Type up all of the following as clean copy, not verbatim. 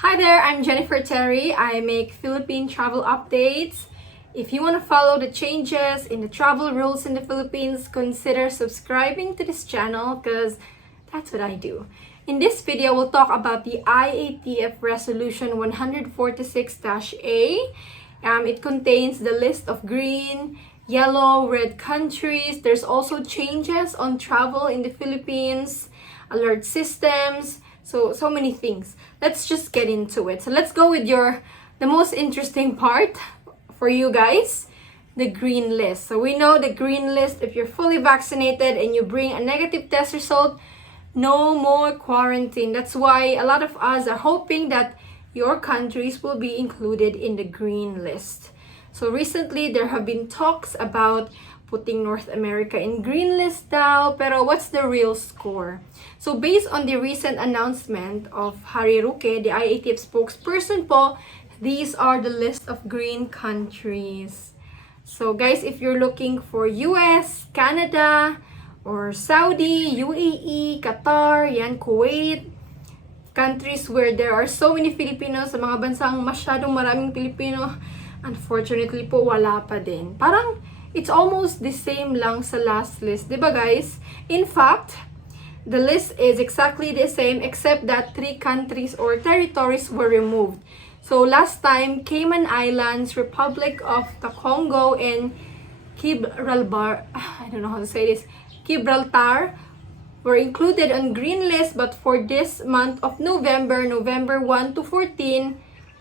Hi there, I'm Jennifer Terri. I make Philippine travel updates. If you want to follow the changes in the travel rules in the Philippines, consider subscribing to this channel because that's what I do. In this video, we'll talk about the IATF Resolution 146-A. It contains the list of green, yellow, red countries. There's also changes on travel in the Philippines, alert systems, so many things. Let's just get into it. So let's go with the most interesting part for you guys, the green list. So we know the green list, if you're fully vaccinated and you bring a negative test result, no more quarantine. That's why a lot of us are hoping that your countries will be included in the green list. So recently there have been talks about putting North America in green list now, pero what's the real score? So based on the recent announcement of Harry Roque, the IATF spokesperson po, these are the list of green countries. So guys, if you're looking for US, Canada, or Saudi, UAE, Qatar, yan, Kuwait, countries where there are so many Filipinos, sa mga bansang masyadong maraming Pilipino, unfortunately po, wala pa din. Parang, it's almost the same lang sa last list. Diba guys? In fact, the list is exactly the same except that 3 countries or territories were removed. So last time, Cayman Islands, Republic of the Congo, and Gibraltar, I don't know how to say this, Gibraltar, were included on green list, but for this month of November 1 to 14,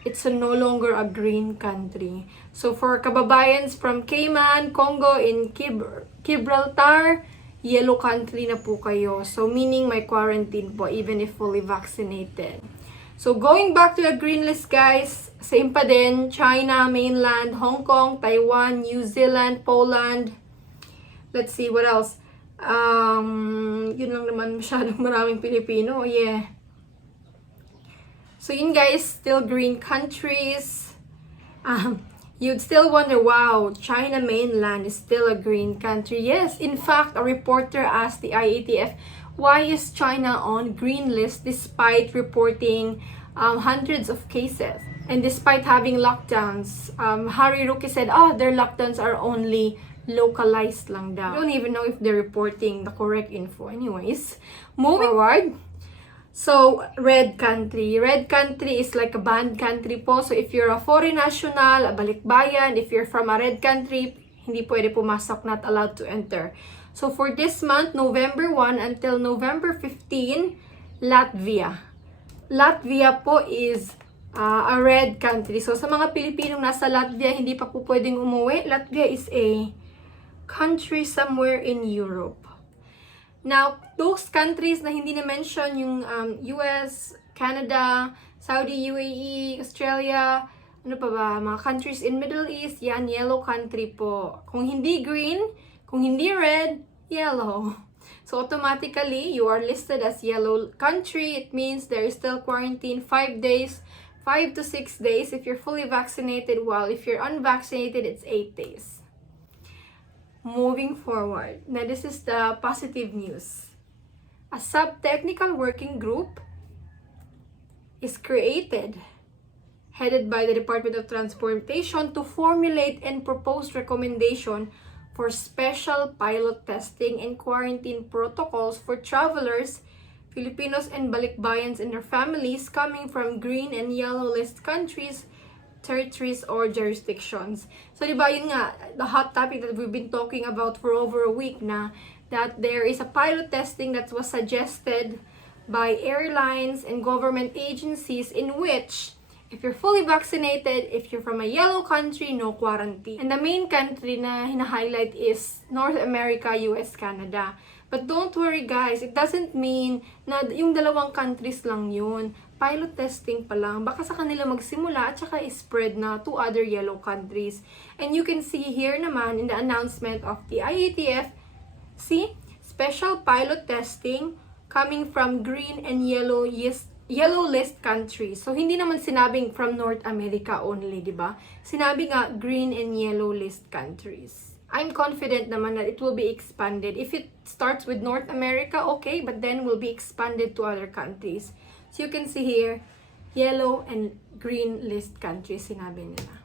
it's no longer a green country. So for kababayans from Cayman, Congo, and Gibraltar, yellow country na po kayo. So meaning may quarantine po even if fully vaccinated. So going back to the green list guys, same pa din, China, mainland, Hong Kong, Taiwan, New Zealand, Poland. Let's see what else. Yun lang naman, masyadong maraming Pilipino. Yeah. So yun guys, still green countries. You'd still wonder, wow, China mainland is still a green country. Yes, in fact, a reporter asked the IATF, why is China on green list despite reporting hundreds of cases? And despite having lockdowns, Harry Roque said, their lockdowns are only localized lang daw. I don't even know if they're reporting the correct info. Anyways, moving forward. So, red country. Red country is like a banned country po. So, if you're a foreign national, a balikbayan, if you're from a red country, hindi pwede pumasok, not allowed to enter. So, for this month, November 1 until November 15, Latvia. Latvia po is a red country. So, sa mga Pilipinong nasa Latvia, hindi pa po pwedeng umuwi. Latvia is a country somewhere in Europe. Now, those countries na hindi na-mention, yung US, Canada, Saudi, UAE, Australia, ano pa ba, mga countries in Middle East, yan, yellow country po. Kung hindi green, kung hindi red, yellow. So, automatically, you are listed as yellow country. It means there is still quarantine 5 days, 5 to 6 days if you're fully vaccinated, while if you're unvaccinated, it's 8 days. Moving forward, now this is the positive news. A sub-technical working group is created, headed by the Department of Transportation, to formulate and propose recommendation for special pilot testing and quarantine protocols for travelers, Filipinos and Balikbayans and their families coming from green and yellow list countries, territories, or jurisdictions. So, diba, yun nga, the hot topic that we've been talking about for over a week na, that there is a pilot testing that was suggested by airlines and government agencies in which, if you're fully vaccinated, if you're from a yellow country, no quarantine. And the main country na hina-highlight is North America, US, Canada. But don't worry guys, it doesn't mean na yung dalawang countries lang yun. Pilot testing pa lang, baka sa kanila magsimula at saka spread na to other yellow countries. And you can see here naman in the announcement of the IATF, see, special pilot testing coming from green and yellow list countries. So, hindi naman sinabing from North America only, di ba? Sinabi nga green and yellow list countries. I'm confident naman that it will be expanded. If it starts with North America, okay, but then will be expanded to other countries. So you can see here, yellow and green list countries, sinabi nila.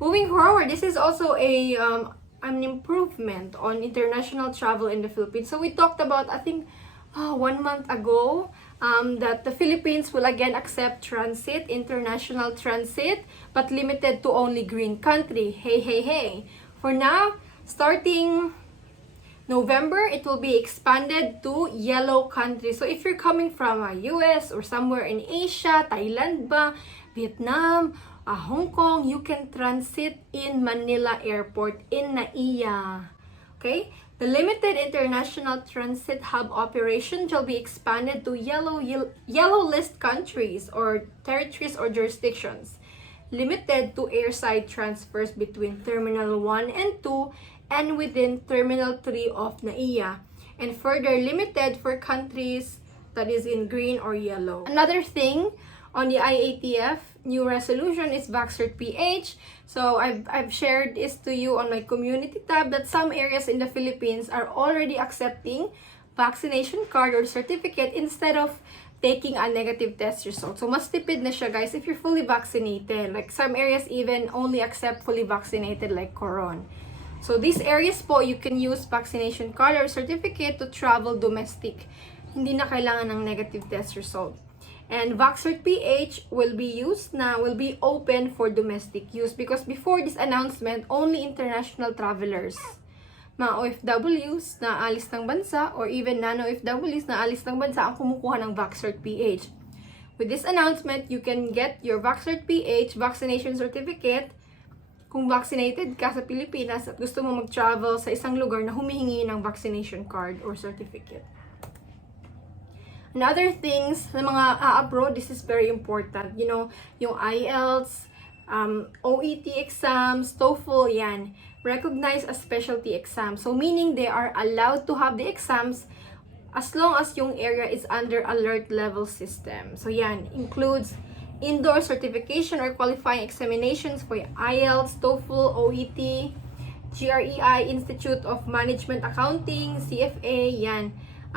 Moving forward, this is also an improvement on international travel in the Philippines. So we talked about, I think, 1 month ago, that the Philippines will again accept transit, international transit, but limited to only green country. Hey. For now, starting November, it will be expanded to yellow countries. So if you're coming from US or somewhere in Asia, Thailand ba, Vietnam, Hong Kong, you can transit in Manila Airport in NAIA. Okay? The limited international transit hub operation shall be expanded to yellow list countries or territories or jurisdictions, limited to airside transfers between Terminal 1 and 2 and within Terminal 3 of NAIA, and further limited for countries that is in green or yellow. Another thing on the IATF new resolution is Vaccinated PH. So I've shared this to you on my community tab that some areas in the Philippines are already accepting vaccination card or certificate instead of taking a negative test result. So mas tipid na siya, guys, if you're fully vaccinated. Like some areas even only accept fully vaccinated like Coron. So these areas po, you can use vaccination card or certificate to travel domestic. Hindi na kailangan ng negative test result. And Vaccinated PH will be open for domestic use because before this announcement, only international travelers, mga OFWs na alis ng bansa or even non-OFWs na alis ng bansa ang kumukuha ng Vaccinated PH. With this announcement, you can get your Vaccinated PH vaccination certificate kung vaccinated ka sa Pilipinas at gusto mo mag-travel sa isang lugar na humihingi ng vaccination card or certificate. And other things, sa mga abroad, this is very important. You know, yung IELTS, OET exams, TOEFL, yan, recognized as specialty exams. So, meaning they are allowed to have the exams as long as yung area is under alert level system. So, yan, includes indoor certification or qualifying examinations for IELTS, TOEFL, OET, GREI, Institute of Management Accounting, CFA, yan.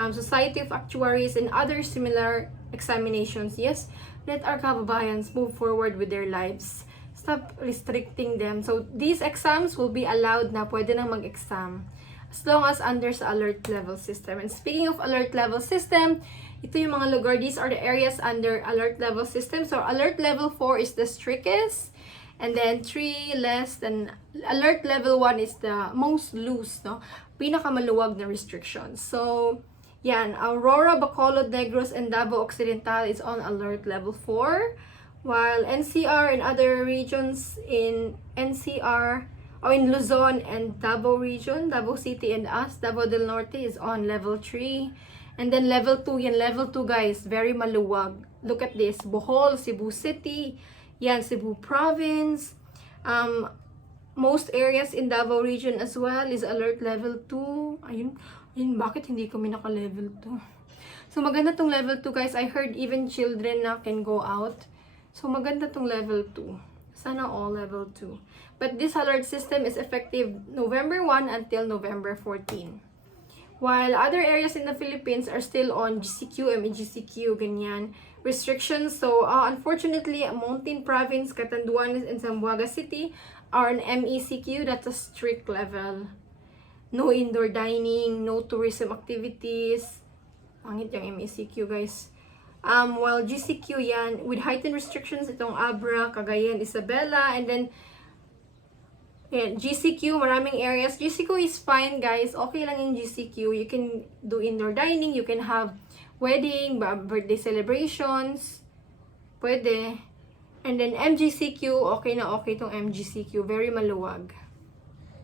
Society of Actuaries, and other similar examinations. Yes, let our kababayans move forward with their lives. Stop restricting them. So, these exams will be allowed na pwede nang mag-exam as long as under sa alert level system. And speaking of alert level system, ito yung mga lugar. These are the areas under alert level system. So, alert level 4 is the strictest. And then, 3 less than, alert level 1 is the most loose, no? Pinakamaluwag na restrictions. So, yan, Aurora, Bacolod, Negros, and Davao Occidental is on alert level 4, while NCR and other regions in NCR, or in Luzon and Davao region, Davao City and us, Davao del Norte is on level 3. And then level 2, yan, level 2 guys, very maluwag. Look at this, Bohol, Cebu City, yan, Cebu Province, most areas in Davao region as well is alert level 2. Ayun, bakit hindi kami naka-level 2? So, maganda tong level 2, guys. I heard even children na can go out. So, maganda tong level 2. Sana all level 2. But this alert system is effective November 1 until November 14. While other areas in the Philippines are still on GCQ, MEGCQ, ganyan, restrictions. So, unfortunately, Mountain Province, Catanduanes, and Zamboanga City are on MECQ. That's a strict level. No indoor dining, no tourism activities. Pangit yung MECQ, guys. While GCQ yan, with heightened restrictions, itong Abra, Cagayan, Isabela, and then yan, GCQ, maraming areas. GCQ is fine, guys. Okay lang yung GCQ. You can do indoor dining, you can have wedding, birthday celebrations. Pwede. And then MGCQ, okay na okay itong MGCQ. Very maluwag.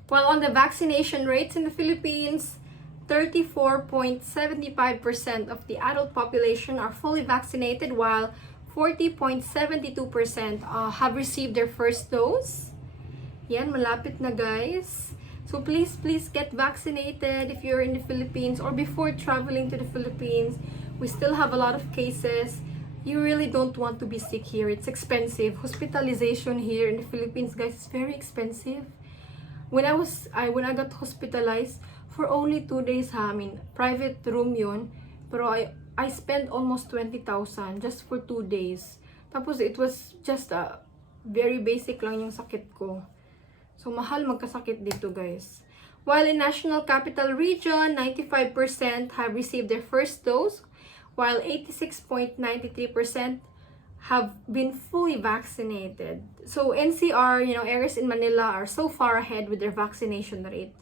While on the vaccination rates in the Philippines, 34.75% of the adult population are fully vaccinated, while 40.72% have received their first dose. Yan, malapit na, guys. So please get vaccinated if you're in the Philippines or before traveling to the Philippines. We still have a lot of cases. You really don't want to be sick here. It's expensive. Hospitalization here in the Philippines, guys, is very expensive. When I got hospitalized for only 2 days, I mean, private room yun, pero I spent almost 20,000 just for 2 days. Tapos it was just very basic lang yung sakit ko. So mahal magkasakit dito, guys. While in National Capital Region, 95% have received their first dose, while 86.93% have been fully vaccinated. So NCR, areas in Manila are so far ahead with their vaccination rate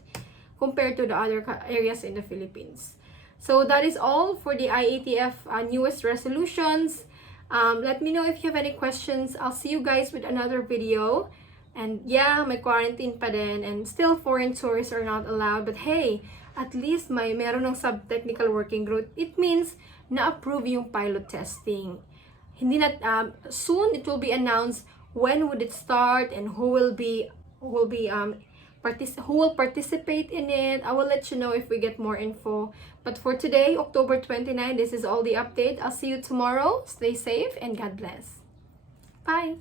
compared to the other areas in the Philippines. So that is all for the IATF newest resolutions. Let me know if you have any questions. I'll see you guys with another video. And yeah, may quarantine pa din, and still foreign tourists are not allowed. But hey, at least meron ng sub-technical working group. It means na-approve yung pilot testing. Hindi na, soon it will be announced when would it start and who will participate in it. I will let you know if we get more info. But for today, October 29, this is all the update. I'll see you tomorrow. Stay safe and God bless. Bye.